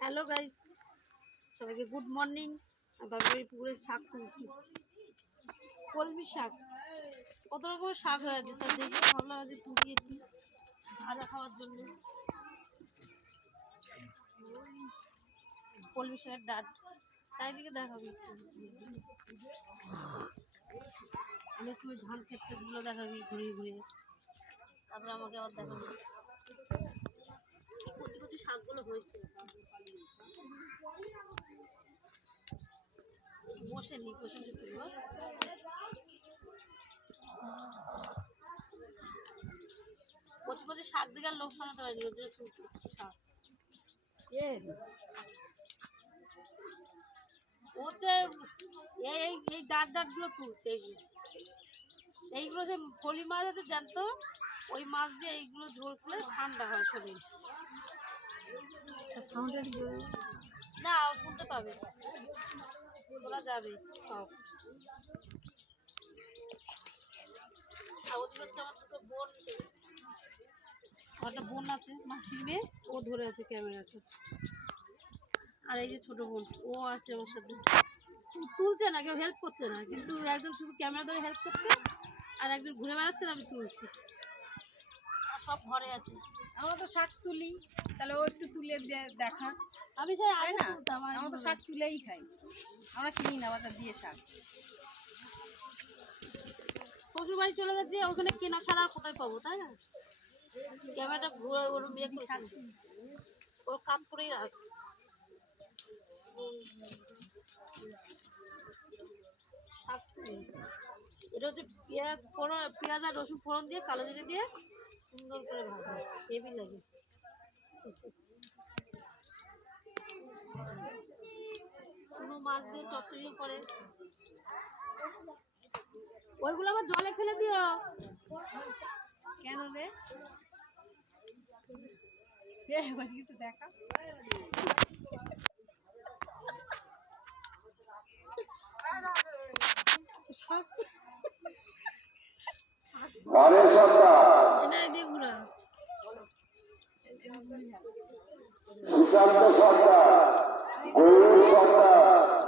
Hello guys, সবাইকে good morning. বাবুই পুকুরে শাক তুলছি, কলমি শাক। কত রকমের শাক হয়ে আছে, তা দেখে ভাবলাম আজ তুলি একটু ভাজা খাওয়ার জন্য। কলমি শাকের ডাট চারিদিকে দেখাবি, অনেক সময় ধান ক্ষেত্রগুলো দেখাবি ঘুরিয়ে ঘুরিয়ে, তারপরে আমাকে আবার দেখাবি কি কচি কচি শাকগুলো হয়েছে। বসেনি তুলব, কচি কচি শাক দিকে আর লোক সামলাতে পারিনি, ওই জন্য তুলতেছি শাক। হচ্ছে এই ডাটগুলো তুলছে, এইগুলো যে ফলি মাছ আছে জানতো, ওই মাছ দিয়ে এইগুলো ঝোল খেলে ঠান্ডা হয় শরীর। না শুনতে পাবে, তোলা যাবে সব। আর ওদিকে হচ্ছে আমার দুটো বোন, একটা বোন আছে মাসির মেয়ে, ও ধরে আছে ক্যামেরাটা। আর এই যে ছোট বোন, ও আছে আমার সাথে, তুলছে না, কেউ হেল্প করছে না, কিন্তু একজন শুধু ক্যামেরা ধরে হেল্প করছে আর একজন ঘুরে বেড়াচ্ছে, আমি তুলছি। আর সব ঘরে আছে। আমরা তো শাক তুলি, তাহলে ও একটু তুলে দেখা। আমি চাই আগে না, তুলতাম, আমরা তো শাক তুলেই খাই, আমরা কিনি না বাজার দিয়ে শাক। শ্বশুর বাড়ি চলে গেছে, ওখানে কেনা ছাড়া আর কোথায় পাবো, তাই না? ক্যামেরাটা ঘুরে ওর মেয়ে ওর কাজ করেই রাখ। এটা হচ্ছে পেঁয়াজ আর রসুন ফোড়ন দিয়ে, কালো জিরে দিয়ে সুন্দর করে ভাজা, হেভি লাগে। কোনো মাছ দিয়ে চচ্চড়িও করে, ওইগুলো আবার জলে ফেলে দিও। কেন রে? দেখা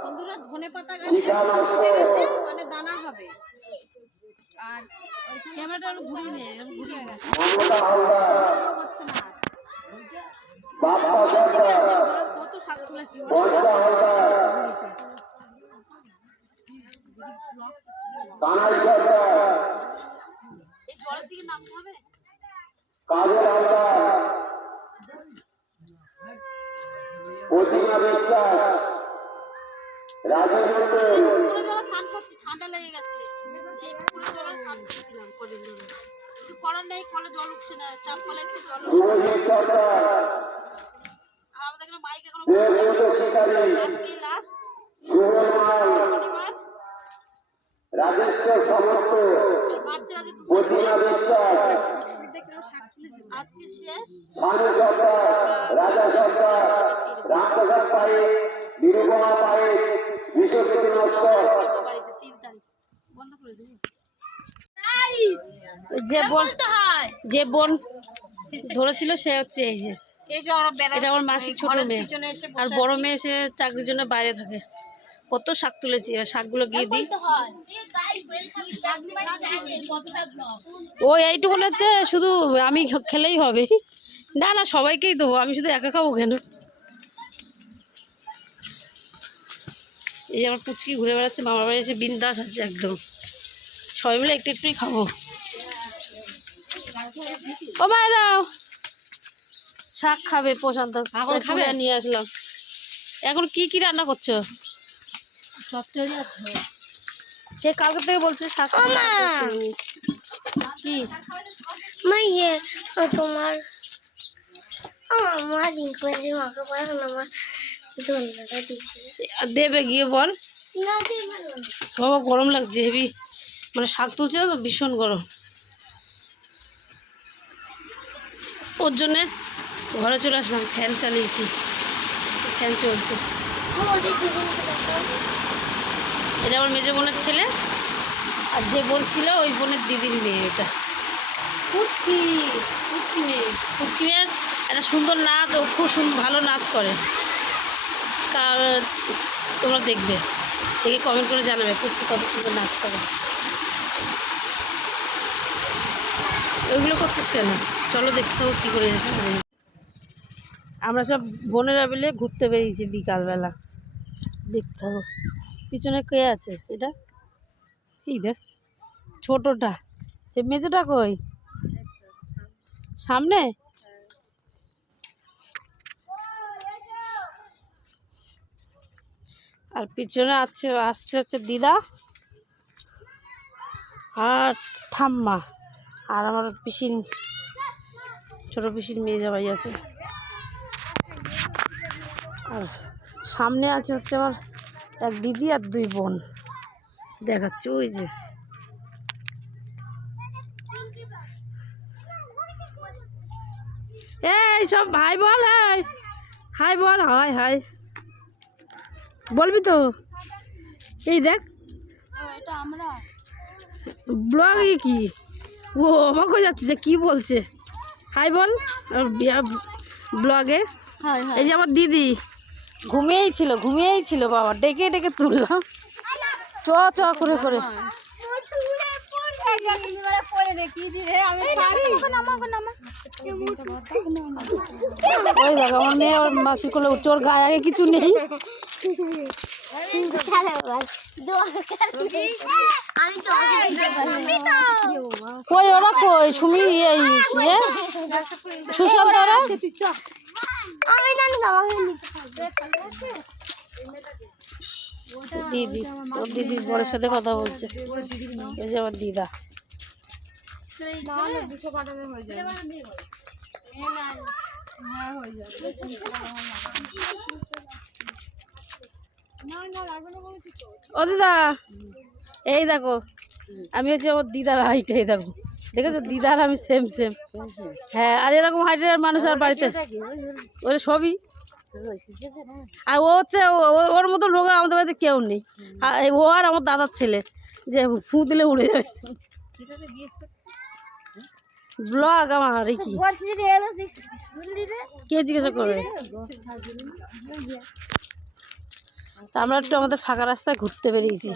বন্ধুরা, ধনে পাতা গাছে উঠে গেছে, মানে দানা হবে। আর ক্যামেরাটা আরো ঘুরিয়ে নিয়ে ঘুরিয়ে গেছে না, কত শাক তুলেছি, এই জলের দিকে নামতে হবে। ঠান্ডা লেগে গেছে, এই পুকুরে জলে স্নান করছিলাম কদিন ধরে, কিন্তু করার নেই, কলে জল উঠছে না, চাপ কলে একটু জল আমাদের এখানে মাইক এখনো আজকে লাস্ট শনিবার, আজকে শেষ। যে বোন ধরেছিল সে হচ্ছে এই যে, এটা আমার মাসির ছোট মেয়ে, আর বড় মেয়ে সে চাকরির জন্য বাইরে থাকে। কত শাক তুলেছি, এবার শাকগুলো গিয়ে দিই। ও এইটুকু হচ্ছে, শুধু আমি খেলেই হবে না, না সবাইকেই দেবো, আমি শুধু একা খাবো কেন? এই যে আমার পুচকি ঘুরে বেড়াচ্ছে, মামার বাড়ি এসে বিন্দাস আছে একদম, সবাই মিলে একটু একটুই খাবো। ও বাইরাও শাক খাবে, প্রশান্ত এখন খাবে, নিয়ে আসলাম। এখন কি কি রান্না করছো? চচ্চড়ি আর ঝোল। সে কালকে থেকে বলছে শাক কি তোমার আমার রিঙ্কুয়ের মাকে বলে আমার ধন্যবাদ দেবে গিয়ে বল। বাবা গরম লাগছে হেভি, মানে শাক তুলছে ভীষণ গরম, ওর জন্যে ঘরে চলে আসলাম, ফ্যান চালিয়েছি, ফ্যান চলছে। এটা আমার মেজো বোনের ছেলে, আর যে বোন ছিল ওই বোনের দিদির মেয়ে এটা, পুচকি পুচকি মেয়ে। পুচকি মেয়ের একটা সুন্দর নাচ, ও খুব ভালো নাচ করে। তোমরা দেখবে, দেখে কমেন্ট করে জানাবে পুচকি কত সুন্দর নাচ করে। ওইগুলো করছিস কেন? চলো দেখতে হবে কী করে। আমরা সব বোনেরা মিলে ঘুরতে বেরিয়েছি বিকালবেলা, দেখতে হবে। পিছনে কে আছে এটা? এই দেখ ছোটটা, সে মেজোটা কই? সামনে? আর পিছনে আসছে হচ্ছে দিদা আর ঠাম্মা, আর আমার পিসির ছোটো পিসির মেয়ে জামাই আছে। আর সামনে আছে হচ্ছে আমার এক দিদি আর দুই বোন, দেখাচ্ছে ওই যে। এই সব ভাই বল, হাই হাই বল, হাই হাই বলবি তো। এই দেখ ব্লগে কি ও অবাক হয়ে যাচ্ছে যে কি বলছে। হাই বল ব্লগে। এই যে আমার দিদি ঘুমিয়েই ছিল বাবা, ডেকে ডেকে তুললাম চ চ করে করে। ওই দেখো আমার মেয়ে ওর মাসি করলে চোর গায়ে আগে কিছু নেই। কই ওরা কই সুমি সুশান্ত ওরা? দিদি ওর দিদির বরের সাথে কথা বলছে, ওই যে আমার দিদা। ও দিদা এই দেখো, আমি হচ্ছে আমার দিদার হাইট, এই দেখো দেখেছো দিদার আমি সেম সেম। হ্যাঁ, আর এরকম হাইটের মানুষ আর বাড়িতে ওরা সবই। আর ও হচ্ছে ওর মতো রোগা আমাদের বাড়িতে কেউ নেই। ও আর আমার দাদার ছেলে, যে ফু দিলে উড়ে যাবে। ব্লগ আমার কি কে জিজ্ঞাসা করবে? তা আমরা একটু আমাদের ফাঁকা রাস্তায় ঘুরতে বেরিয়েছি,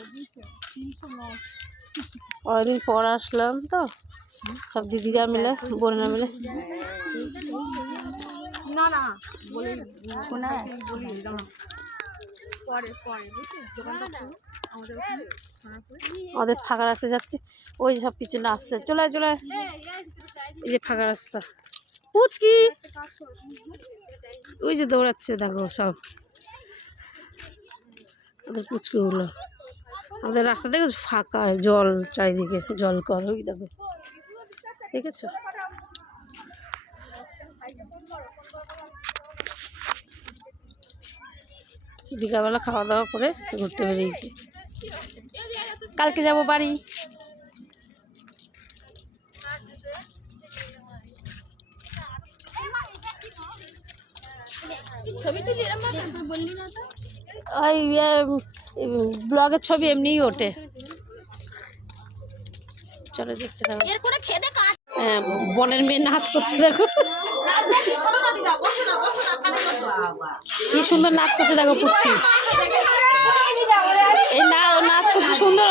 অনেকদিন পর আসলাম তো, সব দিদিরা মিলে বোনেরা মিলে। আমাদের ফাঁকা রাস্তায় যাচ্ছি, ওই যে সব পিছনে আসছে, চলে চলে। এই যে ফাঁকা রাস্তা, পুচকি ওই যে দৌড়াচ্ছে দেখো সব ওদের পুচকিগুলো। আমাদের রাস্তা দেখেছো ফাঁকা, জল চারিদিকে, জল কর ওই দেখো, দেখেছো? বিকালবেলা খাওয়া দাওয়া করে ঘুরতে বেরিয়েছি, কালকে যাব বাড়ি। ওই ব্লগের ছবি এমনিই ওঠে, চলো দেখতে থাকো। হ্যাঁ, বোনের মেয়ে নাচ করছে দেখো, কি সুন্দর নাচ করছে দেখো পুচকি। এই নাচ করছে সুন্দর,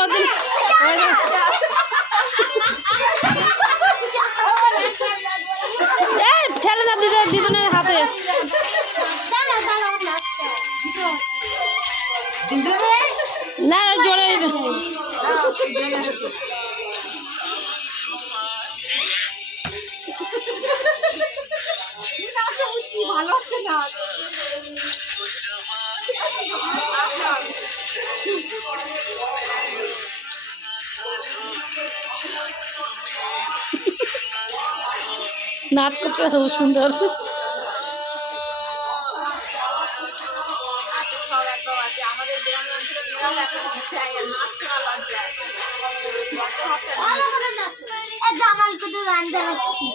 ঠেলে না দিদনের হাতে। না জোরে ভালো হচ্ছে না। নাচ করতে সুন্দর। জামাল কত গান চালাচ্ছি।